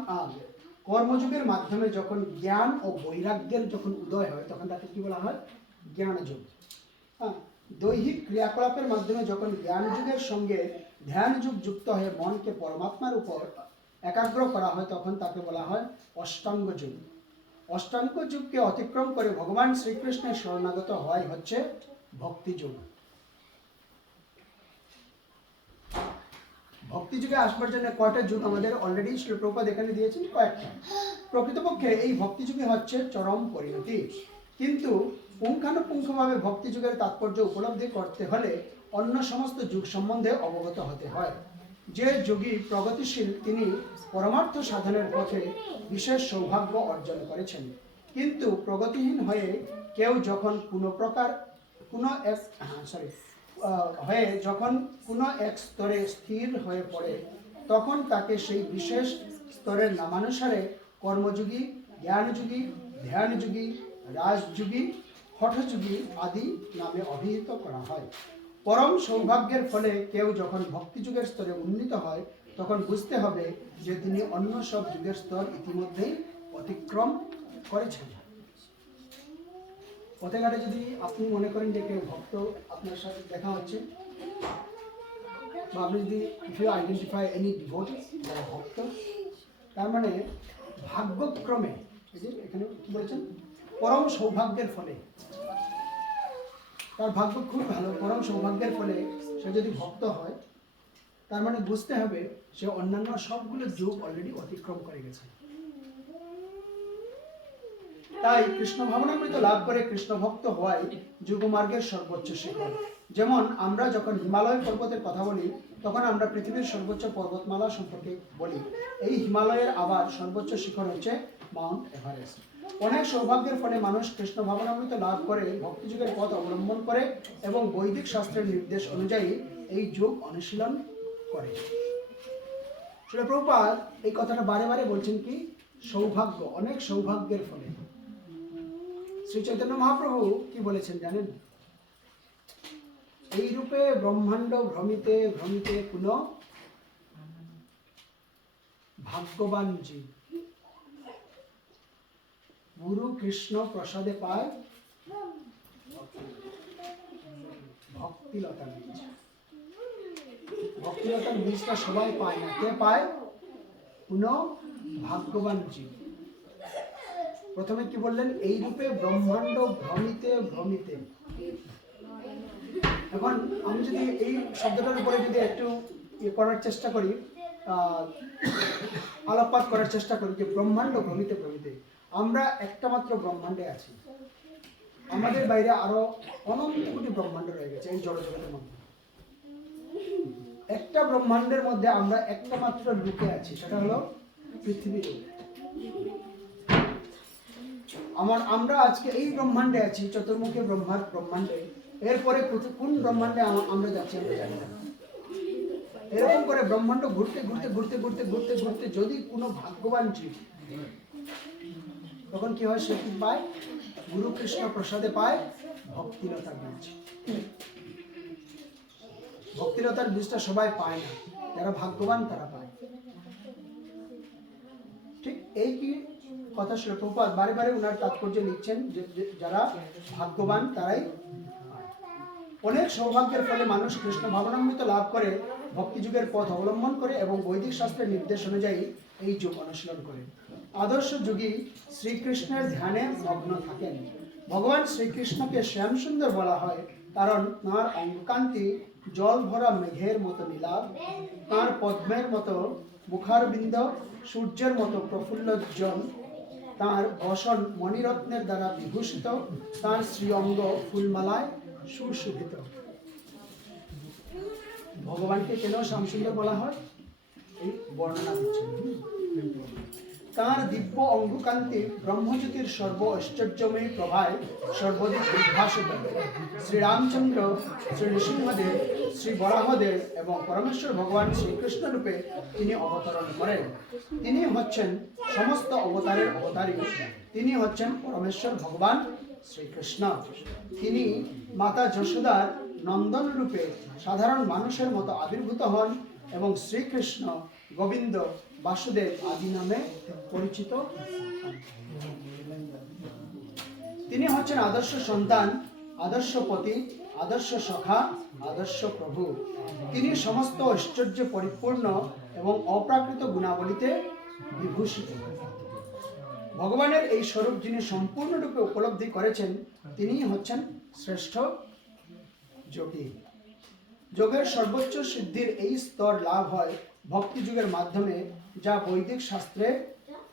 কর্মযুগের মাধ্যমে যখন জ্ঞান ও বৈরাগ্যের যখন উদয় হয়, তখন তাকে কি বলা হয়? জ্ঞান যুগ। হ্যাঁ, দৈহিক ক্রিয়াকলাপের মাধ্যমে যখন জ্ঞান যুগের সঙ্গে ধ্যান যুগ যুক্ত হয়ে মনকে পরমাত্মার উপর একাগ্র করা হয়, তখন তাকে বলা হয় অষ্টাঙ্গ যুগ। অষ্টাঙ্গ যুগকে অতিক্রম করে ভগবান শ্রীকৃষ্ণের শরণাগত হওয়াই হচ্ছে ভক্তি যুগ। ভক্তি যুগে আসবার জন্য কয়টা যুগ আমাদের অলরেডি শ্রীল প্রভুপাদ এখানে দিয়েছেন? কয়েকটা। প্রকৃতপক্ষে এই ভক্তি যুগে হচ্ছে চরম পরিণতি, কিন্তু পুঙ্খানুপুঙ্খভাবে ভক্তি যুগের তাৎপর্য উপলব্ধি করতে হলে অন্য সমস্ত যুগ সম্বন্ধে অবগত হতে হয়। যে যোগী প্রগতিশীল, তিনি পরমার্থ সাধনের পথে বিশেষ সৌভাগ্য অর্জন করেছেন, কিন্তু প্রগতিহীন হয়ে কেউ যখন কোনো এক স্তরে স্থির হয়ে পড়ে, তখন তাকে সেই বিশেষ স্তরের নামানুসারে কর্মযোগী, জ্ঞানযোগী, ধ্যানযোগী, রাজযোগী, হঠযোগী আদি নামে অভিহিত করা হয়। পরম সৌভাগ্যের ফলে কেউ যখন ভক্তিযুগের স্তরে উন্নীত হয়, তখন বুঝতে হবে যে তিনি অন্য সব যুগের স্তর ইতিমধ্যেই অতিক্রম করেছেন। পথে ঘাটে যদি আপনি মনে করেন যে কেউ ভক্ত আপনার সাথে দেখা হচ্ছে, বা আপনি যদি if you identify any devotee যারা ভক্ত, তার মানে ভাগ্যক্রমে, এই যে এখানে কি বলেছেন, পরম সৌভাগ্যের ফলে, তার ভাগ্য খুব ভালো, পরম সৌভাগ্যের ফলে সে যদি ভক্ত হয়, তার মানে বুঝতে হবে সে অন্যান্য সবগুলো যুগ অলরেডি অতিক্রম করে গেছে। তাই কৃষ্ণ ভাবনামৃত লাভ করে কৃষ্ণ ভক্ত হওয়াই যুগমার্গের সর্বোচ্চ শিখর। যেমন আমরা যখন হিমালয় পর্বতের কথা বলি তখন আমরা পৃথিবীর সর্বোচ্চ পর্বতমালা সম্পর্কে বলি। এই হিমালয়ের আবার সর্বোচ্চ শিখর হচ্ছে মাউন্ট এভারেস্ট। অনেক সৌভাগ্যের ফলে মানুষ কৃষ্ণ ভাবনামৃত লাভ করে ভক্তিযুগের পথ অবলম্বন করে এবং বৈদিক শাস্ত্রের নির্দেশ অনুযায়ী এই যুগ অনুশীলন করে। শ্রীল প্রভুপাদ এই কথাটা বারে বারে বলছেন কি সৌভাগ্য, অনেক সৌভাগ্যের ফলে। শ্রী চৈতন্য মহাপ্রভু কি বলেছেন জানেন? এই রূপে ব্রহ্মাণ্ড ভ্রমিতে ভ্রমিতে পুনঃ ভাগ্যবান জীব গুরু কৃষ্ণ প্রসাদে পায় ভক্তিলতা বীজ। ভক্তিলতার বীজটা সবাই পায় না, কে পায়? পুনঃ ভাগ্যবান জীব। প্রথমে কি বললেন? এই রূপে ব্রহ্মাণ্ড ভ্রমিতে ভ্রমিতে। এখন আমি যদি এই শব্দটার উপরে যদি একটু করার চেষ্টা করি, আলোকপাত করার চেষ্টা করি যে ব্রহ্মাণ্ড ভ্রমিতে ভ্রমিতে, আমরা একটা মাত্র ব্রহ্মাণ্ডে আছি। আমাদের বাইরে আরো অনন্ত কোটি ব্রহ্মাণ্ড রয়ে গেছে এই জড়জগতের মধ্যে। একটা ব্রহ্মাণ্ডের মধ্যে আমরা একটা মাত্র লুকে আছি, সেটা হলো পৃথিবীর। আমরা আজকে এই ব্রহ্মাণ্ডে আছি, চতুর্মুখী ব্রহ্মাণ্ডে। এরপরে কোন ব্রহ্মাণ্ডে আমরা যাচ্ছি আমরা জানি না। এরকম করে ব্রহ্মাণ্ড ঘুরতে ঘুরতে ঘুরতে ঘুরতে ঘুরতে ঘুরতে যদি কোনো ভাগ্যবান জীব, তখন কি হয়? সে কি পায়? গুরু কৃষ্ণ প্রসাদে পায় ভক্তিলতার বীজ। ভক্তিলতার বীজটা সবাই পায় না, যারা ভাগ্যবান তারা পায়। ঠিক এই কি কথা শ্রী প্রভুপাদ বারে বারে ওনার তাৎপর্য লিখছেন যে যারা ভাগ্যবান তারাই পায়। অনেক সৌভাগ্যের ফলে মানুষ কৃষ্ণ ভাবনামৃত লাভ করে ভক্তিযুগের পথ অবলম্বন করে এবং বৈদিক শাস্ত্রের নির্দেশ অনুযায়ী এই যুগ অনুশীলন করে। আদর্শ যুগী শ্রীকৃষ্ণের ধ্যানে মগ্ন থাকেন। ভগবান শ্রীকৃষ্ণকে শ্যাম সুন্দর বলা হয় কারণ তাঁর অঙ্গকান্তি জল ভরা মেঘের মতো নীলাভ, তাঁর পদ্মের মতো মুখারবিন্দ সূর্যের মতো প্রফুল্লোজ্জ্বল, তাঁর বসন মণিরত্নের দ্বারা বিভূষিত, তাঁর শ্রীঅঙ্গ ফুলমালায় সুশোভিত। ভগবানকে কেন শ্যামসুন্দর বলা হয়? এই বর্ণনা দিচ্ছেন। তাঁর দিব্য অঙ্গকান্তি ব্রহ্মজ্যোতির সর্ব ঐশ্বর্যময়ী প্রভায় সর্বদিক উদ্ভাসিত। শ্রীরামচন্দ্র, শ্রী নৃসিংহদেব, শ্রী বরাহদেব এবং পরমেশ্বর ভগবান শ্রীকৃষ্ণ রূপে তিনি অবতরণ করেন। তিনি হচ্ছেন সমস্ত অবতারের অবতারী। তিনি হচ্ছেন পরমেশ্বর ভগবান শ্রীকৃষ্ণ। তিনি মাতা যশোদার নন্দন রূপে সাধারণ মানুষের মতো আবির্ভূত হন এবং শ্রীকৃষ্ণ, গোবিন্দ, বাসুদেব আদি নামে পরিচিত হন। তিনি হচ্ছেন আদর্শ সন্তান, আদর্শ পতি, আদর্শ সখা, আদর্শ প্রভু। তিনি সমস্ত ঐশ্বর্য পরিপূর্ণ এবং অপ্রাকৃত গুণাবলীতে বিভূষিত। ভগবানের এই স্বরূপ যিনি সম্পূর্ণরূপে উপলব্ধি করেছেন তিনি হচ্ছেন শ্রেষ্ঠ যোগী। যোগের সর্বোচ্চ সিদ্ধির এই স্তর লাভ হয় ভক্তি যুগের মাধ্যমে, যা বৈদিক শাস্ত্রে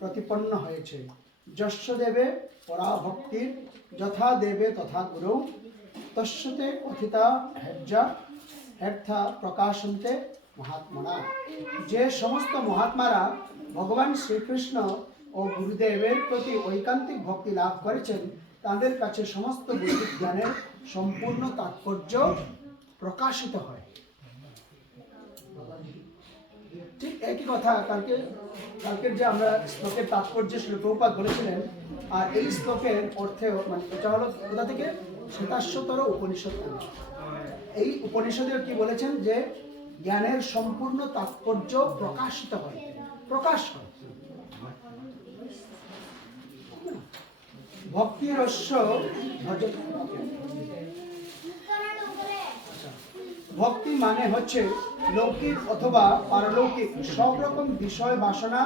প্রতিপন্ন হয়েছে। যস্য দেবে পরা ভক্তির যথা দেবে তথা গুরু তস্যতে কথিতা হের্থা প্রকাশন্তে মহাত্মনা। যে সমস্ত মহাত্মারা ভগবান শ্রীকৃষ্ণ ও গুরুদেবের প্রতি ঐকান্তিক ভক্তি লাভ করেছেন তাদের কাছে সমস্ত বৈদিক জ্ঞানের সম্পূর্ণ তাৎপর্য প্রকাশিত হয়। ঠিক একই কথা কালকের যে আমরা শ্লোকের তাৎপর্য শ্রী প্রভুপাদ বলেছিলেন, আর এই শ্লোকের অর্থেও মানে এটা হলো কোথা থেকে? শ্বেতাশ্বতর উপনিষদ। এই উপনিষদেও কি বলেছেন যে জ্ঞানের সম্পূর্ণ তাৎপর্য প্রকাশিত হয়, প্রকাশ হয়। ভক্তিরস্য ভজত। ভক্তি মানে হচ্ছে লৌকিক অথবা পারলৌকিক সব রকম বিষয় বাসনা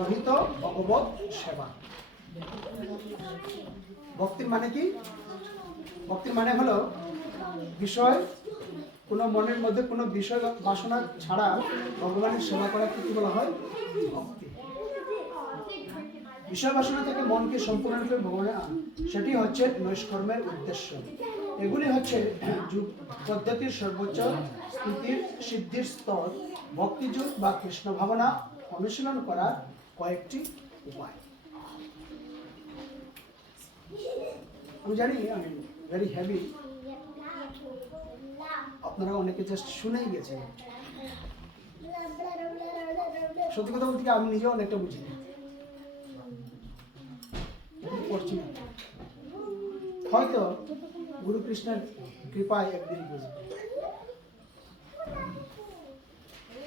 রহিত ভগবত সেবা। ভক্তির মানে কি? ভক্তির মানে হলো বিষয় কোনো মনের মধ্যে কোনো বিষয় বাসনা ছাড়া ভগবানের সেবা করাকে কি বলা হয়? ভক্তি। বিষয় বাসনা থেকে মনকে সম্পূর্ণরূপে ভগবানে আনা, সেটি হচ্ছে নৈষ্কর্মের উদ্দেশ্য। এগুলি হচ্ছে যুগ পদ্ধতির সর্বোচ্চ স্থিতির সিদ্ধির স্তর। ভক্তিযুগ বা কৃষ্ণ ভাবনা অনুশীলন করার কয়েকটি উপায়। আমি জানি আমি ভেরি হ্যাভি, আপনারা অনেকে জাস্ট শুনেই গেছেন। সত্যি কথা বলতে কি আমি নিজেও অনেকটা বুঝি না, করছি না। হয়তো গুরু কৃষ্ণের কৃপায় একদিন বুঝবে,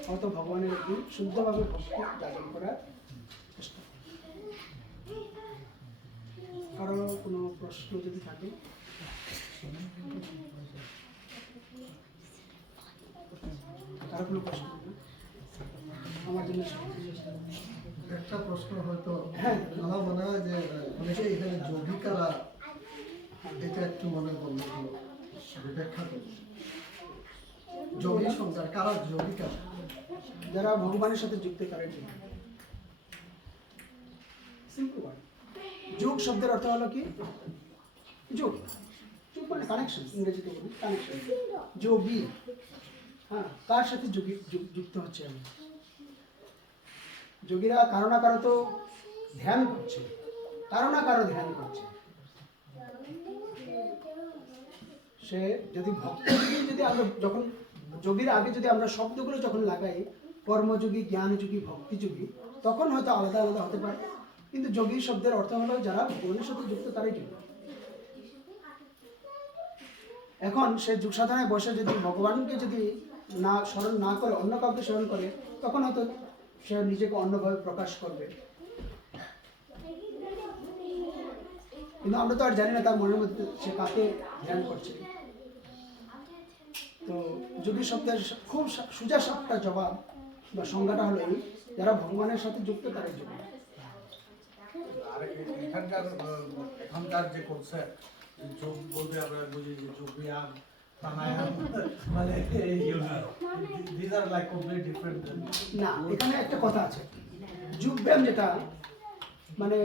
হয়তো ভগবানের একদিন শুদ্ধভাবে ভক্তি যাপন করার চেষ্টা করবে। কারো কোনো প্রশ্ন যদি থাকে? কারো কোনো প্রশ্ন? আমার জন্য একটা প্রশ্ন হয়তো হ্যাঁ। আমার মনে হয় যে অনেকে এখানে যোগিকারা, এটা একটু মনে বললো ব্যাখ্যা করবে। যোগী সংসার কারা যোগিকা? যারা ভগবানের সাথে যুক্ত করার জন্য। Simple word. যোগ শব্দের অর্থ হলো কি? যোগ। যোগ মানে কানেকশন, ইংরেজিতে বলি কানেকশন। যোগী, হ্যাঁ, কার সাথে যুক্ত হচ্ছে আমি? যোগীরা কারো না কারো তো ধ্যান করছে, কারো না কারো ধ্যান করছে। সে যদি ভক্তযোগী, যদি আমরা যখন যোগীর আগে যদি আমরা শব্দগুলো যখন লাগাই, কর্মযোগী, জ্ঞানযোগী, ভক্তিযোগী, তখন হয়তো আলাদা আলাদা হতে পারে। কিন্তু যোগী শব্দের অর্থ হলো যারা ভগবানের সাথে যুক্ত তারাই যোগী। এখন সে যুগ সাধনায় বসে যদি ভগবানকে যদি না স্মরণ না করে অন্য কাউকে স্মরণ করে, তখন হয়তো সে নিজেকে অন্যভাবে প্রকাশ করবে। কিন্তু আমরা তো আর জানি না তার মনের মধ্যে সে কাকে ধ্যান করছে। তো যোগী শব্দের খুব সোজা সাপটা জবাব বা সংজ্ঞাটা হলো এই, যারা ভগবানের সাথে যুক্ত তারাই যোগী। আর এখনকার যে কনসেপ্ট, যোগ বলতে আমরা বুঝি যে যোগ ব্যায়াম, প্রাণায়াম, মানে these are like completely different. না, এখানে একটা কথা আছে, যোগ ব্যায়াম যেটা মানে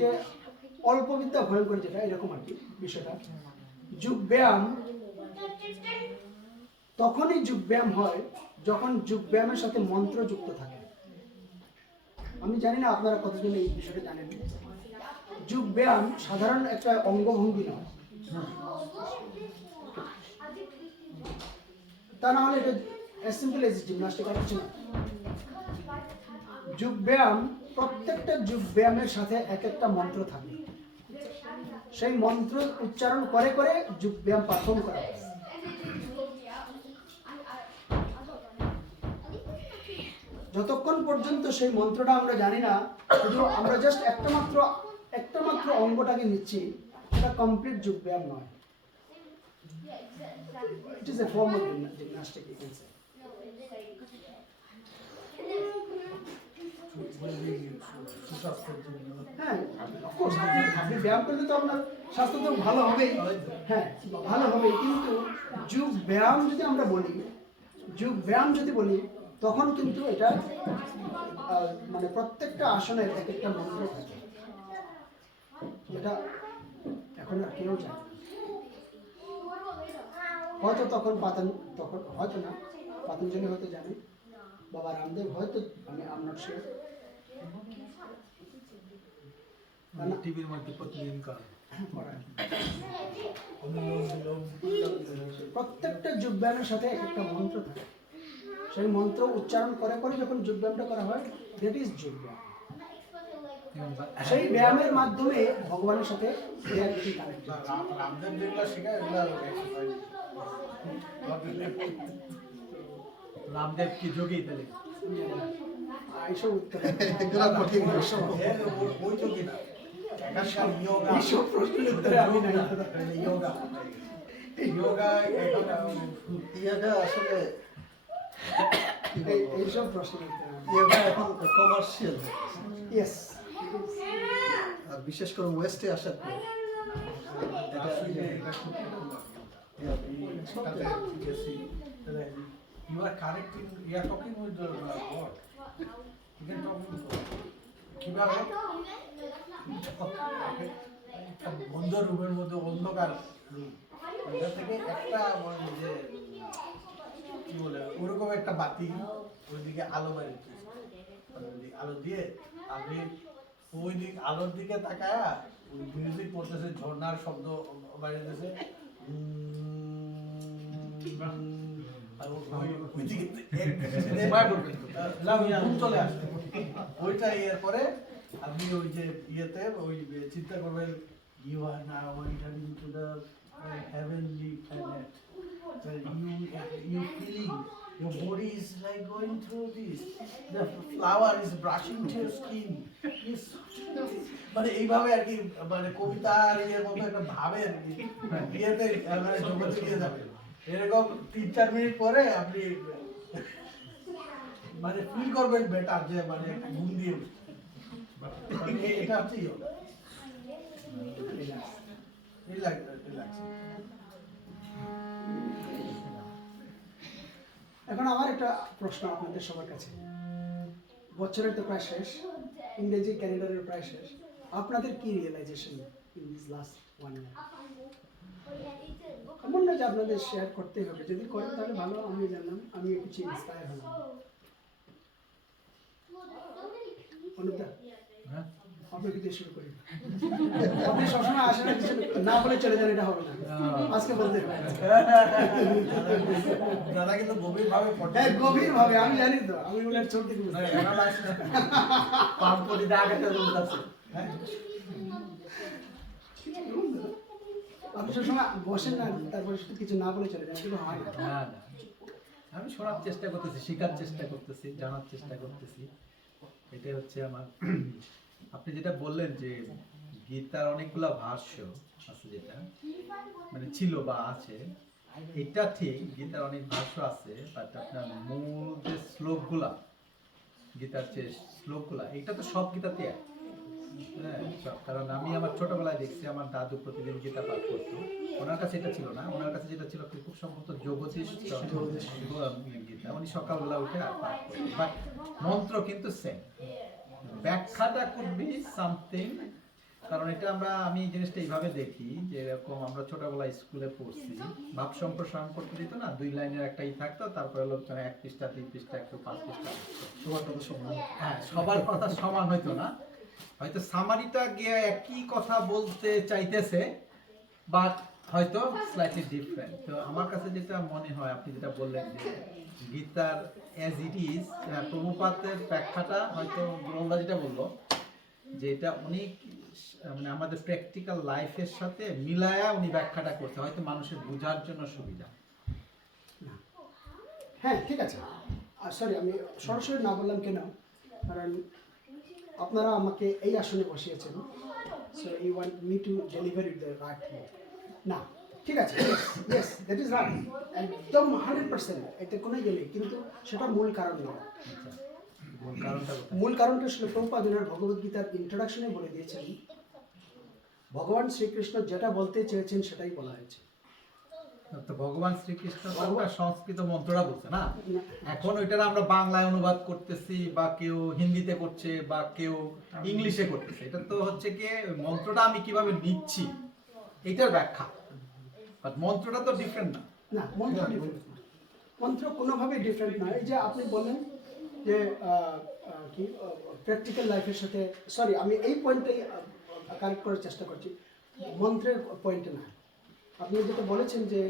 যে অল্প বিদ্যা ভয়ঙ্কর, যেটা এরকম আর কি বিষয়টা। যোগ ব্যায়াম তখনই যোগ ব্যায়াম হয় যখন যোগ ব্যায়ামের সাথে মন্ত্র যুক্ত থাকে। আমি জানি না আপনারা কতজন এই বিষয়টা জানেন। যোগ ব্যায়াম সাধারণ একটা অঙ্গভঙ্গি নয়, তা না হলে এটা সিম্পল এজ জিমনাস্টিক আর কিছু না। যোগ ব্যায়াম, প্রত্যেকটা যোগ ব্যায়ামের সাথে এক একটা মন্ত্র থাকে। সেই মন্ত্র উচ্চারণ করে করে যোগ ব্যায়াম পারফর্ম করা হয়। যতক্ষণ পর্যন্ত সেই মন্ত্রটা আমরা জানি না, শুধু আমরা জাস্ট একটা মাত্র অঙ্গটাকে নিচ্ছি, সেটা কমপ্লিট যোগ ব্যায়াম নয়। It is a form of gymnastic, you can say. হ্যাঁ, অফকোর্স আপনি ব্যায়াম করলে তো আপনার স্বাস্থ্য তো ভালো হবেই, হ্যাঁ ভালো হবে। কিন্তু যোগ ব্যায়াম যদি আমরা বলি, যোগ ব্যায়াম যদি বলি, তখন কিন্তু এটা মানে প্রত্যেকটা আসনের এক একটা মন্ত্র থাকে, যেটা এখন আর কেউ জানে না। হয়তো তখন হয়তো না, পাতঞ্জলি হয়তো জানে, বাবা রামদেব হয়তো, আমি নট শিওর। টিভির মধ্যে প্রতিদিন করে প্রত্যেকটা যোগ ব্যায়ামের সাথে এক একটা মন্ত্র থাকে। সেই মন্ত্র উচ্চারণ করে করে যখন যোগ ব্যায়ামটা করা হয়, দ্যাট ইজ যোগ ব্যায়াম। সেই ব্যায়ামের মাধ্যমে ভগবানের সাথে রামদেব যেগুলো শেখায় এগুলো এক্সারসাইজ। রামদেব কি যোগী তাহলে? এইসব উত্তর এগুলা কঠিন প্রশ্ন। ওই যোগী না, এখানকার যোগা, এইসব প্রশ্নের উত্তরে আমি নাই। যোগা যোগা ইয়াটা আসলে এইসব প্রশ্নের উত্তরে ইয়াটা এখন কমার্শিয়াল, ইয়েস। আর বিশেষ করে ওয়েস্টে আসার পর এটা You are connecting, you are talking with the God. You can talk with God. কিভাবে একটা বন্ধ রুমের মধ্যে অন্ধকার রুম, ওইটা থেকে একটা মানে যে কি বলে ওরকম একটা বাতি ওইদিকে আলো বাড়িতে আলো দিয়ে আপনি ওই দিক আলোর দিকে তাকায় মিউজিক করতেছে, ঝর্ণার শব্দ বাড়িতেছে, চলে আসবে ওইটা ইয়ের পরে আপনি ওই যে ইয়েতে ওই চিন্তা করবেন you are now entering to the heavenly planet. You feeling your body is like going through this. The flower is brushing to your skin. মানে এইভাবে আর কি মানে কবিতার ইয়ের মতো একটা ভাবে আর কি ইয়েতে মানে জগতে নিয়ে যাবে। এরকম 3-4 মিনিট পরে আপনি মানে ফিল করবেন বেটার যে মানে ঘুম দিয়ে এটা হচ্ছে এখন আমার একটা প্রশ্ন আপনাদের সবার কাছে, বছরের তো প্রায় শেষ, ইংরেজি ক্যালেন্ডারের প্রায় শেষ, আপনাদের কি রিয়েলাইজেশন ইন দিস লাস্ট 1 ইয়ার? এমন না যে আপনাদের শেয়ার করতে হবে, যদি করেন তাহলে ভালো, আমি জানলাম, আমি কিছু ইন্সপায়ার হলাম। অনুদা আপনি কি দিয়ে শুরু করি? আপনি সবসময় আসেন না বলে চলে যান, এটা হবে না, আজকে বলতে হবে। দাদা কিন্তু গভীর ভাবে হ্যাঁ গভীর ভাবে, আমি জানি তো, আমি ওনার চোখ দেখে বুঝতে পাম্প করে আগে তো বলতাছে। আপনি সবসময় বসেন না, তারপরে শুধু কিছু না বলে চলে যান, কিন্তু হয় না। না না, আমি শোনার চেষ্টা করতেছি, শেখার চেষ্টা করতেছি, জানার চেষ্টা করতেছি, এটাই হচ্ছে আমার। আপনি যেটা বললেন যে গীতার অনেকগুলা ভাষ্য আছে, যেটা মানে ছিল বা আছে, এটা ঠিক, গীতার অনেক ভাষ্য আছে, বাট আপনার মূল যে শ্লোকগুলা, গীতার যে শ্লোকগুলা, এটা তো সব গীতাতে এক। হ্যাঁ সব, কারণ আমি আমার ছোটবেলায় দেখছি আমার দাদু প্রতিদিন গীতা পাঠ করতো, ওনার কাছে এটা ছিল না, ওনার কাছে যেটা ছিল খুব সম্ভবত যোগদীশ গীতা, উনি সকালবেলা উঠে আর পাঠ করতেন, বাট মন্ত্র কিন্তু সেম, ব্যাখ্যাটা কুড বি সামথিং। কারণ এটা আমি এই জিনিসটা এইভাবে দেখি যে এরকম আমরা ছোটবেলায় স্কুলে পড়ছি, ভাব সম্প্রসারণ করতে দিত না, 2 লাইনের একটা থাকতো, তারপরে হলো 1 পৃষ্ঠা 2 পৃষ্ঠা একটু 5 পৃষ্ঠা, সবার কথা সমান। হ্যাঁ সবার কথা সমান হইতো না, হয়তো সামারিটা গিয়ে একই কথা বলতে চাইতেছে, বাট হয়তো স্লাইটলি ডিফারেন্ট। তো আমার কাছে যেটা মনে হয়, আপনি যেটা বললেন যে গীতার অ্যাজ ইট ইজ, প্রভুপাতের ব্যাখ্যাটা হয়তো গ্রন্থা যেটা বললো যে এটা অনেক মানে আমাদের প্র্যাকটিক্যাল লাইফের সাথে মিলায়া উনি ব্যাখ্যাটা করতে, হয়তো মানুষের বোঝার জন্য সুবিধা। হ্যাঁ ঠিক আছে, সরি আমি সরাসরি না বললাম কেন, কারণ আপনারা আমাকে এই আসনে বসিয়েছেন, so you want me to deliver it the right thing. না ঠিক আছে, ইয়েস দ্যাট ইজ রাইট, একদম 100%, এতে কোনো ইয়ে নেই, কিন্তু সেটা মূল কারণ নয়। মূল কারণটা ছিল প্রভুপাদ ওনার ভগবদ্গীতার ইন্ট্রোডাকশনে বলে দিয়েছেন, ভগবান শ্রীকৃষ্ণ যেটা বলতে চেয়েছেন সেটাই বলা হয়েছে। তো ভগবান শ্রীকৃষ্ণ সংস্কৃত মন্ত্রটা বলছে না, এখন ওইটা আমরা বাংলায় অনুবাদ করতেছি, বা কেউ হিন্দিতে করছে, বা কেউ ইংলিশে করতেছে, এটা তো হচ্ছে কি মন্ত্রটা আমি কিভাবে নিচ্ছি এটার ব্যাখ্যা, বাট মন্ত্রটা তো ডিফারেন্ট না। না মন্ত্র ডিফারেন্ট না, মন্ত্র কোনোভাবেই ডিফারেন্ট নয়। এই যে আপনি বললেন যে কি প্র্যাকটিক্যাল লাইফের সাথে, সরি আমি এই পয়েন্টটাই কারেক্ট করার চেষ্টা করছি, মন্ত্রের পয়েন্টে না। আপনি যেটা বলেছেন যে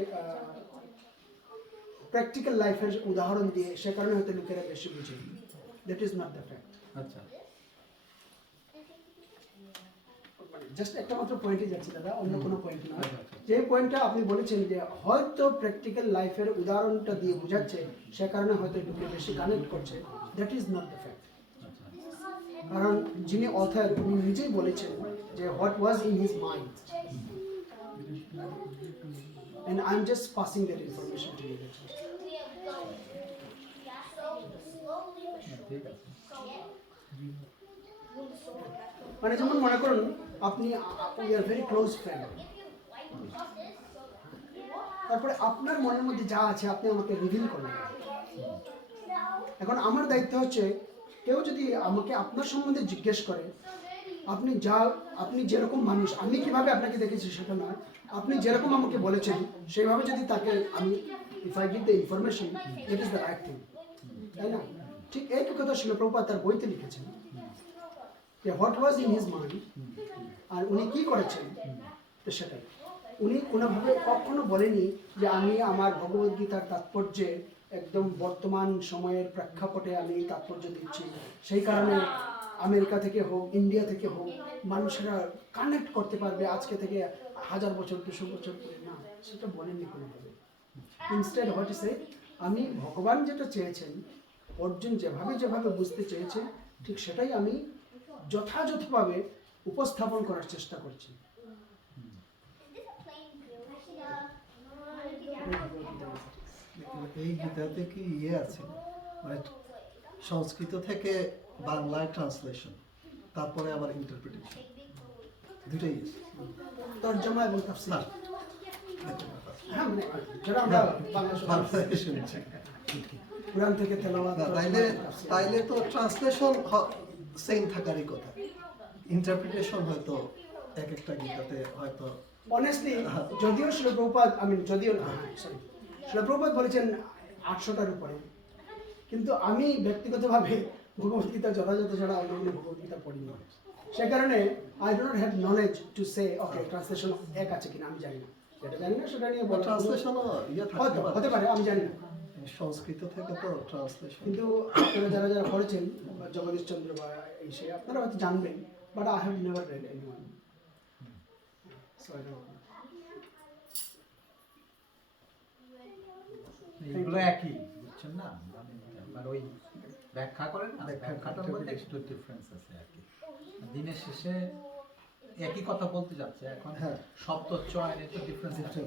প্র্যাকটিক্যাল লাইফের উদাহরণ দিয়ে সে কারণে হয়তো লোকেরা বেশি বুঝে, that is not the fact. আচ্ছা, জাস্ট একটা মাত্র পয়েন্টে যাচ্ছি দাদা, অন্য কোনো পয়েন্ট না। যে পয়েন্টটা আপনি বলেছেন যে হয়তো প্র্যাকটিক্যাল লাইফের উদাহরণটা দিয়ে বোঝাচ্ছে, সে কারণে হয়তো লোকে বেশি কানেক্ট করছে, that is not the fact. কারণ যিনি অথর উনি নিজেই বলেছেন যে what was in his mind, and I'm just passing that information to you. ঠিক আছে। মানে যেমন মনে করুন আপনি, we are very close friend, তারপরে আপনার মনের মধ্যে যা আছে আপনি আমাকে রিভিল করবেন। এখন আমার দায়িত্ব হচ্ছে কেউ যদি আমাকে আপনার সম্বন্ধে জিজ্ঞেস করে, আপনি যেরকম মানুষ, আমি কিভাবে আপনাকে দেখেছি সেটা নয়, আপনি যেরকম আমাকে বলেছেন সেইভাবে যদি তাকে আমি if I give the information, it is the right thing, তাই না? ঠিক একই কথা শিল প্রভুপাদ তার বইতে লিখেছেন যে what was in his mind, আর উনি কি করেছেন, তো সেটাই। উনি কোনোভাবে কখনো বলেনি যে আমি আমার ভগবদ্গীতার তাৎপর্যে একদম বর্তমান সময়ের প্রেক্ষাপটে আমি তাৎপর্য দিচ্ছি, সেই কারণে আমেরিকা থেকে হোক, ইন্ডিয়া থেকে হোক, মানুষেরা কানেক্ট করতে পারবে আজকে থেকে 1000 বছর 200 বছর পরে। না, সেটা বলেননি কোনোভাবে। ইনস্টেড হোয়াট ইজ, আমি ভগবান যেটা চেয়েছেন, অর্জুন যেভাবে বুঝতে চেয়েছে, ঠিক সেটাই আমি যথাযথভাবে উপস্থাপন করার চেষ্টা করছি। এই গীতাতে কি আছে, মানে সংস্কৃত থেকে বাংলায় ট্রান্সলেশন, তারপরে আবার ইন্টারপ্রিটেশন, দুটোই আছে। তর্জমা এবং তাফসীর। না, হ্যাঁ, মানে যারা আমরা বাংলা বাংলায় শুনেছি। কোরআন থেকে তেলাওয়াত, না, তাইলে তো ট্রান্সলেশন সেম থাকারই কথা, ইন্টারপ্রিটেশন হয়তো এক একটা গীতাতে হয়তো। অনেস্টলি যদিও শিল প্রভুপাদ, যদিও না, সরি, শিল প্রভুপাদ বলেছেন 800টার উপরে, কিন্তু আমি ব্যক্তিগতভাবে ভগবদ্গীতা যথাযথ ছাড়া অন্য কোনো ভগবদ্গীতা পড়িনি। সে কারণে I do not have knowledge to say okay translation এক আছে কিনা আমি জানি না, যেটা জানি না সেটা নিয়ে বলা ট্রান্সলেশনও হয়তো হতে পারে, আমি জানি না। সংস্কৃত থেকে তো ট্রান্সলেশন। কিন্তু আপনারা যারা পড়েছেন জগদীশ চন্দ্র বা এই সে, আপনারা হয়তো জানবেন, but I have never red anyone, so I don't know. এগুলো একই, বুঝছেন না? আর ওই ব্যাখ্যা করেন না, ব্যাখ্যাটার মধ্যে একটু ডিফারেন্স আছে আর কি। দিনের শেষে একই কথা বলতে যাচ্ছে। এখন হ্যাঁ। শব্দ চয়নে তো ডিফারেন্স আছে।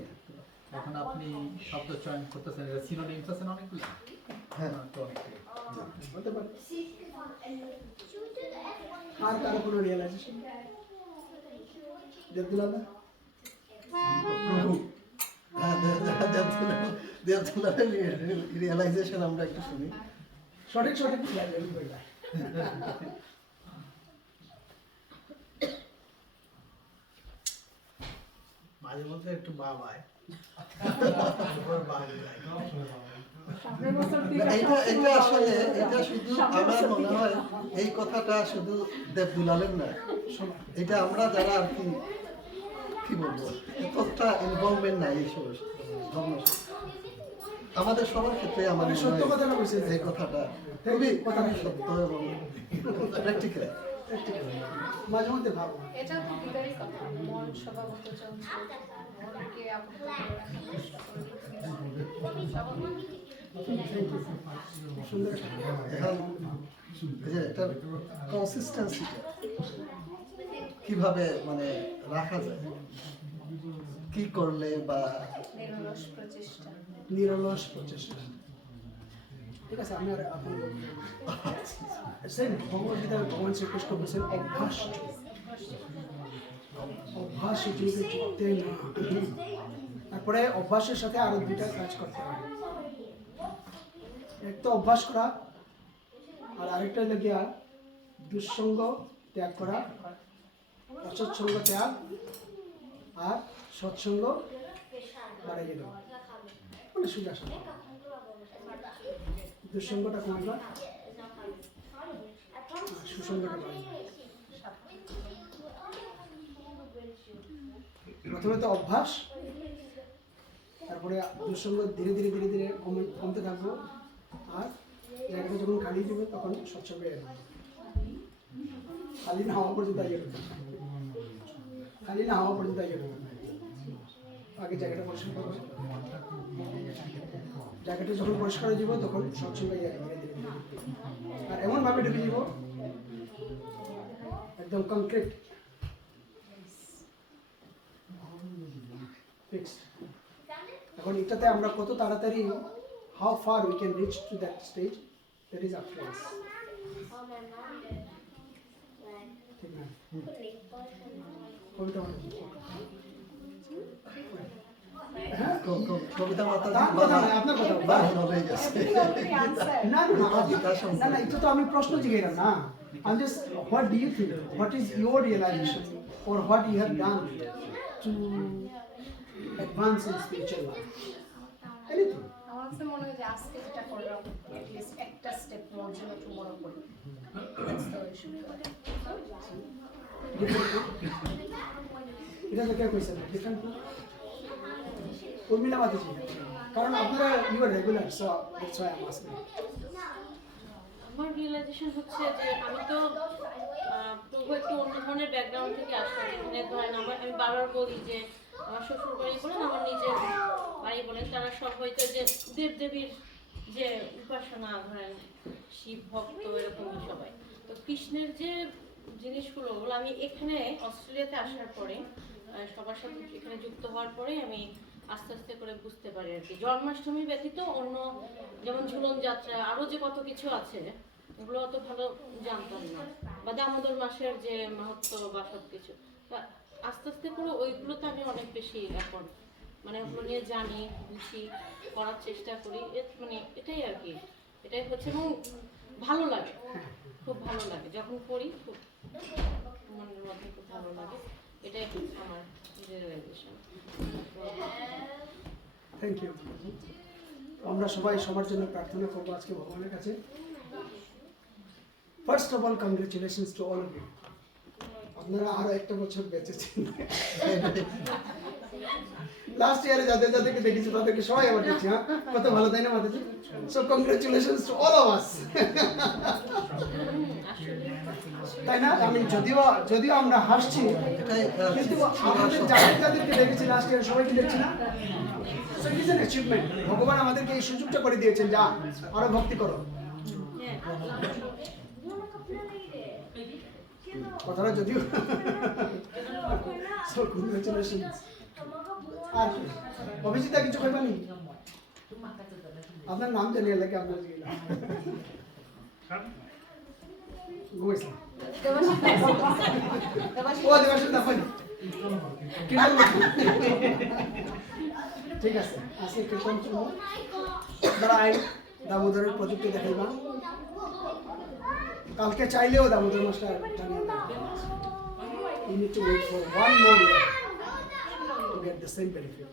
এখন আপনি শব্দ চয়ন করতেছেন, সিনোনিমস আছে না অনেকগুলো, হ্যাঁ, তো অনেকটাই হতে পারে। আর কারো কোনো রিয়েলাইজেশন? দেবদুলাল দা? প্রভু দেবদুলালের রিয়েলাইজেশন আমরা একটু শুনি। সঠিক মাঝে মধ্যে একটু বাবায় এটা আসলে এটা শুধু আমার মনে হয় এই কথাটা শুধু দেবদুলালের না, এটা আমরা যারা আর কি বলবো, এতটা ইনভলভমেন্ট নাই এই সমস্ত ধর্ম, আমাদের সবার ক্ষেত্রে আমার মনে সত্য হয় কথাটা বলছেন। এই কথাটা খুবই কথাটা সত্য এবং প্র্যাকটিক্যাল। মাঝে মধ্যে ভাবো এটা তো বিদায়ী কথা, মন স্বভাবত চঞ্চল, মনকে আবদ্ধ করে রাখার চেষ্টা করে। সুন্দর। এখন এই যে এটার কনসিস্টেন্সিটা কিভাবে মানে রাখা যায়, কি করলে বা নিরলস প্রচেষ্টা। নিরলস প্রচেষ্টা। ঠিক আছে, আমি আর আপনি সেম ভগবদ্গীতায় ভগবান শ্রীকৃষ্ণ বলছেন অভ্যাস, অভ্যাস যোগে চিত্তে না। তারপরে অভ্যাসের সাথে আরো দুইটা কাজ করতে হবে, এক তো অভ্যাস করা, আর আরেকটা হলো গিয়া দুঃসঙ্গ ত্যাগ করা, অসৎসঙ্গ ত্যাগ, আর সৎসঙ্গ বাড়িয়ে দেওয়া, মানে সোজা সাপটা। দুঃসঙ্গটা কমাইবা, সুসঙ্গটা বাড়াইবা। প্রথমে তো অভ্যাস, তারপরে দুঃসঙ্গ ধীরে ধীরে ধীরে ধীরে কমতে থাকবো, আর জায়গাটা যখন খালি দেবে তখন সৎসঙ্গে এলো, খালি না হওয়া পর্যন্ত আগে খালি না হওয়া পর্যন্ত আগে আগে জায়গাটা পরিষ্কার করবো, জায়গাটা যখন পরিষ্কার হয়ে যাবো তখন সৎসঙ্গে ধীরে ধীরে ধীরে, আর এমনভাবে ঢুকে যাব একদম কংক্রিট ফিক্সড। এখন এটাতে আমরা কত তাড়াতাড়ি, how far we can reach to that stage, that is up to us. ঠিক না? কবিতা হ্যাঁ কবিতা মাতা তার কথা নয়, আপনার কথা বলুন। বাহির হয়ে গেছে না না না না না এটা তো আমি প্রশ্ন জিজ্ঞাসা না I'm just what do you think what is your realization or what you have done to advance in spiritual life anything আমার কাছে মনে হয় যে আজকে যেটা করলাম অ্যাটলিস্ট একটা স্টেপ নেওয়ার জন্য একটু বড় করি That's the issue. এটা তো কে কইছে ডিফারেন্ট উর্মিলা মাতাজি কারণ আপনারা you are regular so that's why I am asking আমার রিয়েলাইজেশন হচ্ছে যে আমি তো তবু একটু অন্য ধরনের ব্যাকগ্রাউন্ড থেকে আসলাম। এখানে ধরেন আমি বারবার বলি যে আমার শ্বশুর বাড়ি বলেন, আমার নিজের বাড়ি বলেন, তারা সব হয়তো যে দেবদেবীর যে উপাসনা, ধরেন শিব ভক্ত এরকম সবাই। তো কৃষ্ণের যে জিনিসগুলো, ওগুলো আমি এখানে অস্ট্রেলিয়াতে আসার পরে সবার সাথে এখানে যুক্ত হওয়ার পরে আমি আস্তে আস্তে করে বুঝতে পারি আর কি। জন্মাষ্টমী ব্যতীত অন্য যেমন ঝুলন যাত্রা আরো যে কত কিছু আছে ওগুলো অত ভালো জানতাম না, বা দামোদর মাসের যে মাহাত্ম্য বা সব কিছু আস্তে আস্তে করে ওইগুলোতে আমি অনেক বেশি এখন মানে ওগুলো নিয়ে জানি, বুঝি, করার চেষ্টা করি। মানে এটাই আর কি, এটাই হচ্ছে। এবং ভালো লাগে, খুব ভালো লাগে যখন করি, খুব মনের মধ্যে খুব ভালো লাগে। এটাই হচ্ছে আমার রিয়েলাইজেশন। থ্যাংক ইউ আমরা সবাই সবার জন্য প্রার্থনা করবো আজকে ভগবানের কাছে first of all congratulations to all of you আপনারা আরো একটা বছর বেঁচেছেন লাস্ট ইয়ারে যাদের যাদেরকে দেখেছি তাদেরকে সবাই আবার দেখছি হ্যাঁ কত ভালো তাই না Mataji so congratulations to all of us তাই না আমি যদিও আমরা হাসছি এটাই কিন্তু আমাদের যাদেরকে দেখেছি লাস্ট ইয়ার সবাইকে দেখছি না so it is an achievement ভগবান আমাদেরকে এই সুযোগটা করে দিয়েছেন যা আরো ভক্তি করো কথাটা যদিও সো কংগ্রেচুলেশন আর অভিজিতা কিছু কইবানি আপনার নাম জানিয়ে লাগে আপনার ঘুমাইছিলাম ও দেবাশিস না পানি ঠিক আছে আজকে কীর্তন শুনো দাঁড়াই দামোদরের প্রযুক্তি দেখাইবা কালকে চাইলেও দামোদর মাসটা জানিয়ে দেবে you need to wait for one more year to get the same benefit